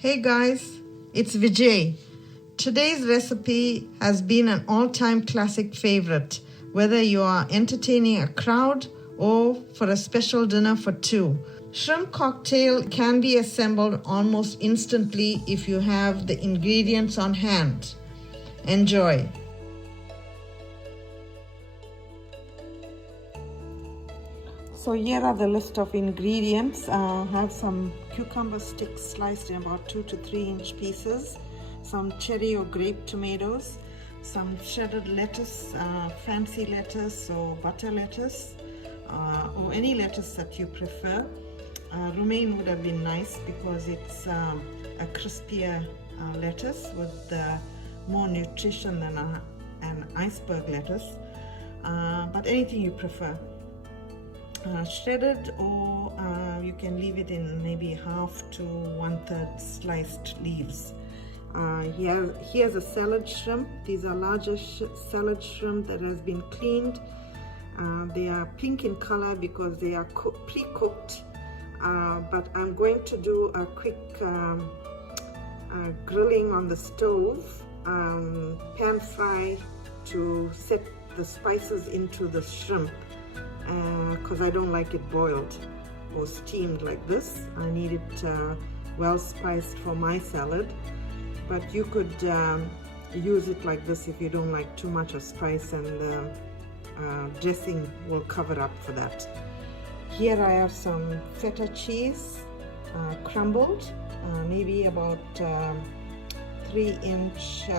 Hey guys, it's Vijay. Today's recipe has been an all-time classic favorite, whether you are entertaining a crowd or for a special dinner for two. Shrimp cocktail can be assembled almost instantly if you have the ingredients on hand. Enjoy. So here are the list of ingredients. I have some cucumber sticks sliced in about 2 to 3 inch pieces, some cherry or grape tomatoes, some shredded lettuce, fancy lettuce or butter lettuce, or any lettuce that you prefer. Romaine would have been nice because it's a crispier lettuce with more nutrition than an iceberg lettuce, but anything you prefer. Shredded, or you can leave it in maybe half to 1/3 sliced leaves. Here's a salad shrimp. These are larger salad shrimp that has been cleaned. They are pink in color because they are pre-cooked, but I'm going to do a quick grilling on the stove, pan fry to set the spices into the shrimp. Because I don't like it boiled or steamed like this. I need it well spiced for my salad, but you could use it like this if you don't like too much of spice, and the dressing will cover up for that. Here I have some feta cheese, crumbled, maybe about 3-inch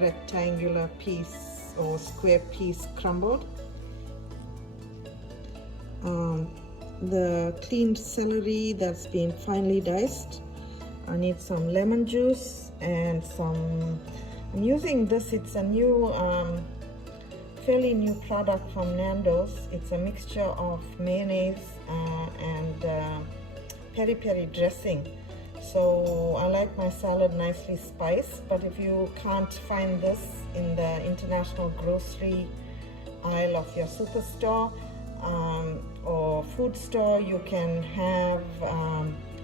rectangular piece or square piece crumbled. The cleaned celery that's been finely diced. I need some lemon juice and I'm using this, it's a new, fairly new product from Nando's. It's a mixture of mayonnaise and peri-peri dressing. So I like my salad nicely spiced, but if you can't find this in the international grocery aisle of your superstore, or food store, you can have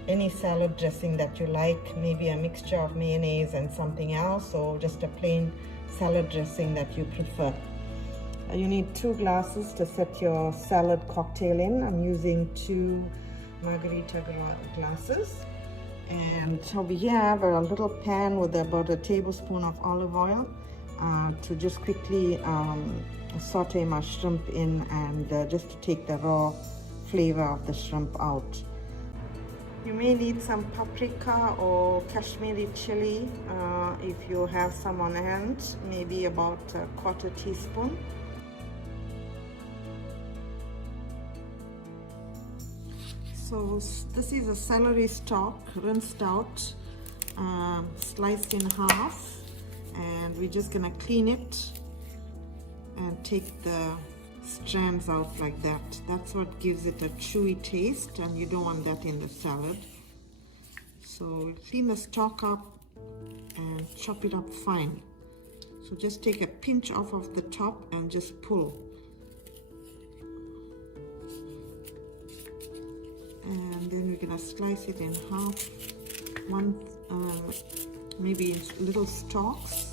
any salad dressing that you like, maybe a mixture of mayonnaise and something else, or just a plain salad dressing that you prefer. You need 2 glasses to set your salad cocktail in. I'm using 2 margarita glasses. And over here I have a little pan with about a tablespoon of olive oil to just quickly saute my shrimp in, and just to take the raw flavor of the shrimp out. You may need some paprika or Kashmiri chilli if you have some on hand, maybe about a 1/4 teaspoon. So this is a celery stalk, rinsed out, sliced in half, and we're just gonna clean it and take the strands out like that. That's what gives it a chewy taste, and you don't want that in the salad. So clean the stalk up and chop it up fine. So just take a pinch off of the top and just pull. And then we're gonna slice it in half, maybe in little stalks.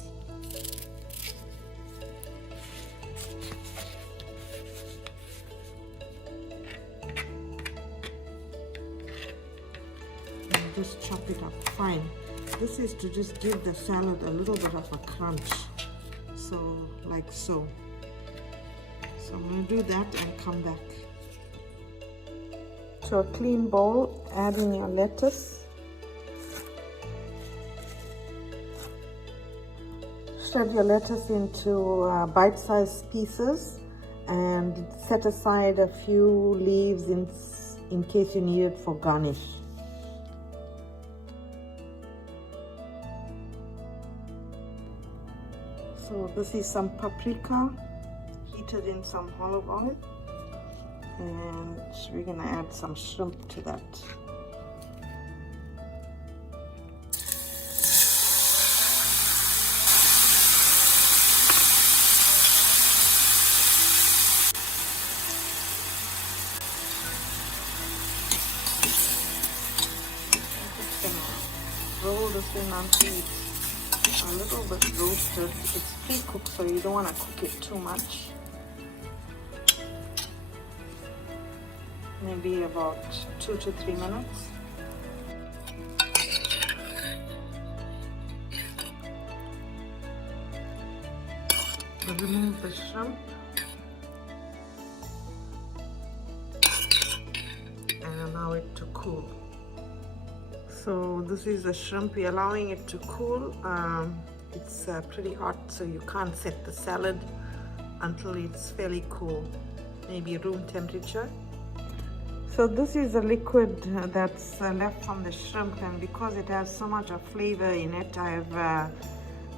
Just chop it up fine. This is to just give the salad a little bit of a crunch, so like so. So I'm going to do that and come back. To a clean bowl, add in your lettuce. Shred your lettuce into bite-sized pieces and set aside a few leaves in case you need it for garnish. So this is some paprika heated in some olive oil, and we're gonna add some shrimp to that. just gonna roll this in until it's a little bit roasted. It's pre-cooked, so you don't want to cook it too much. Maybe about 2 to 3 minutes. Remove the shrimp and allow it to cool. So this is the shrimp. We're allowing it to cool. It's pretty hot, so you can't set the salad until it's fairly cool, maybe room temperature. So this is the liquid that's left from the shrimp, and because it has so much of flavor in it, I've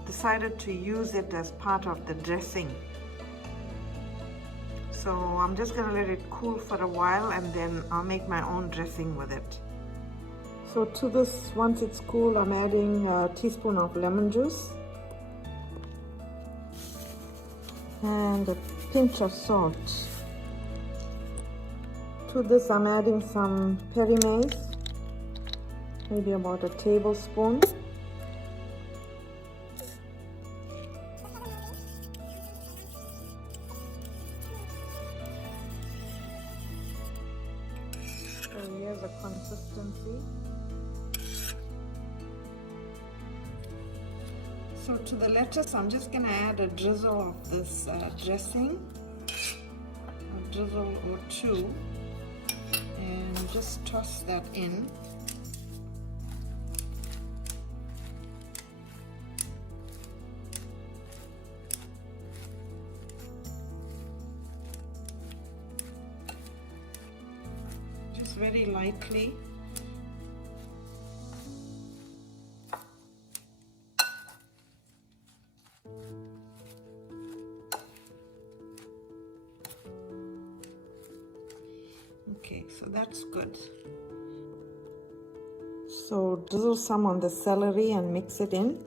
decided to use it as part of the dressing. So I'm just gonna let it cool for a while and then I'll make my own dressing with it. So to this, once it's cool, I'm adding a teaspoon of lemon juice and a pinch of salt. To this, I'm adding some Perinaise, maybe about a tablespoon. So here's the consistency. So to the lettuce, I'm just going to add a drizzle of this dressing, a drizzle or two, and just toss that in. Just very lightly. Okay, so that's good. So drizzle some on the celery and mix it in,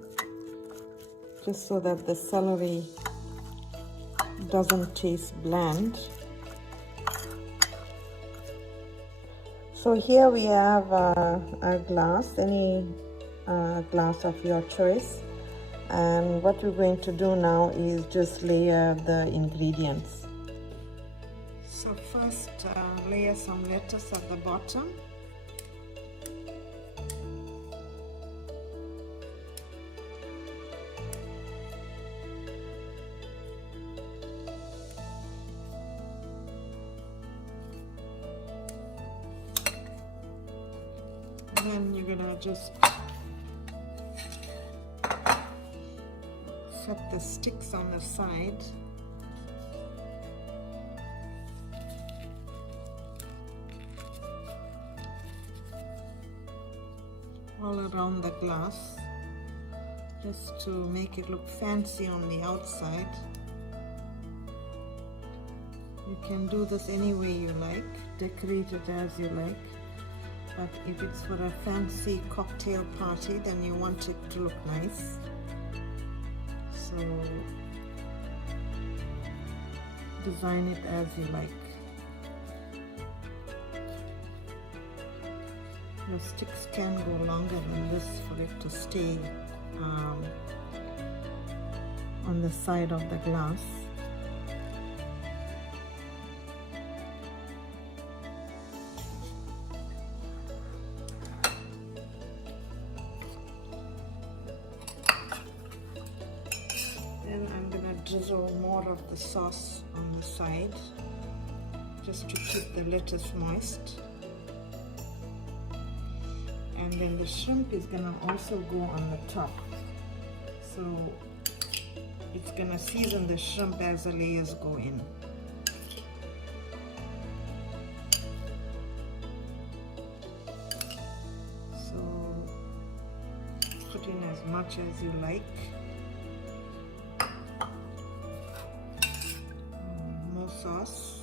just so that the celery doesn't taste bland. So here we have a glass, any glass of your choice. And what we're going to do now is just layer the ingredients. So first layer some lettuce at the bottom. Then you're gonna just set the sticks on the side. All around the glass, just to make it look fancy on the outside. You can do this any way you like, decorate it as you like. But if it's for a fancy cocktail party, then you want it to look nice. So design it as you like. Your sticks can go longer than this for it to stay on the side of the glass. Then I'm gonna drizzle more of the sauce on the side, just to keep the lettuce moist. And then the shrimp is gonna also go on the top. So it's gonna season the shrimp as the layers go in. So put in as much as you like. More sauce.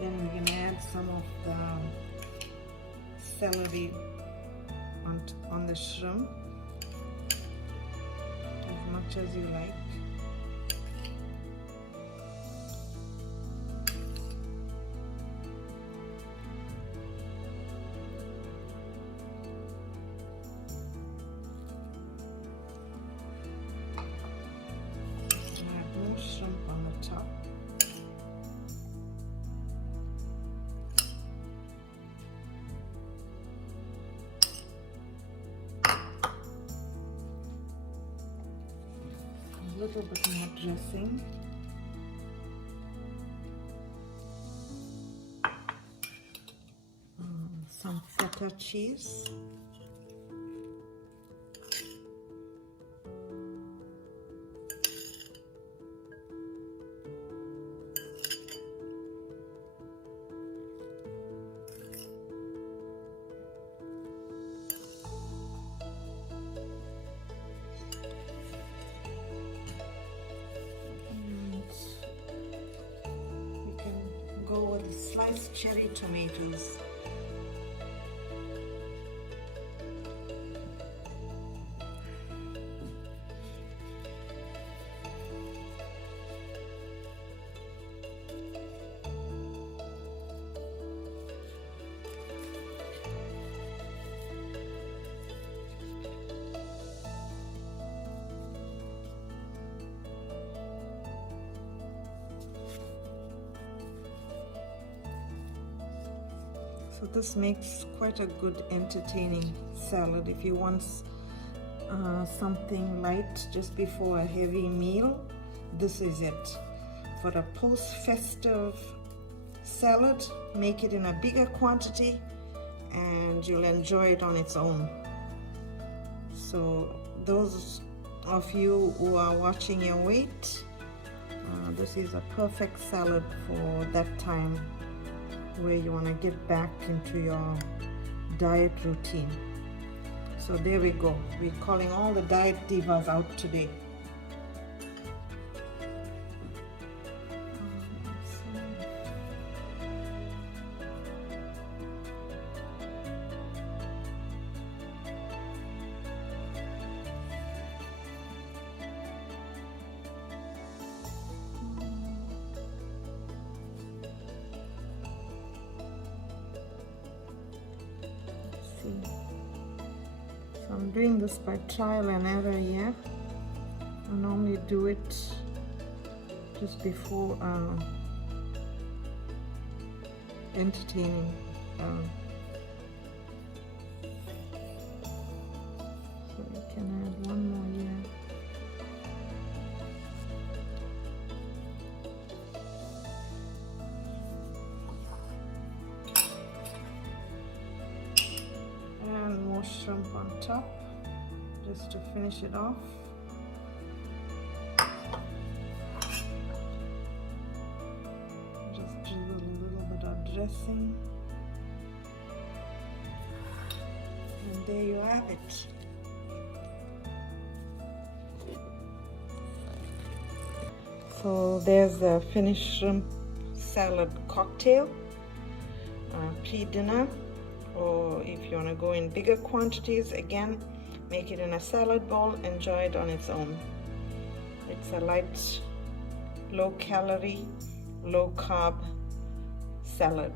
Then we're going to add some of the celery on the shrimp, as much as you like. little bit more dressing. Some feta cheese. Go with the sliced cherry tomatoes. So this makes quite a good entertaining salad if you want something light just before a heavy meal. This is it. For a post-festive salad, make it in a bigger quantity and you'll enjoy it on its own. So those of you who are watching your weight, this is a perfect salad for that time where you want to get back into your diet routine. So there we go. We're calling all the diet divas out today. So I'm doing this by trial and error here. I normally do it just before entertaining. So we can add one more here. And more shrimp on top just to finish it off. Just drizzle a little bit of dressing, and there you have it. So there's the finished shrimp salad cocktail, pre-dinner. Or if you want to go in bigger quantities, again, make it in a salad bowl, enjoy it on its own. It's a light, low calorie, low carb salad.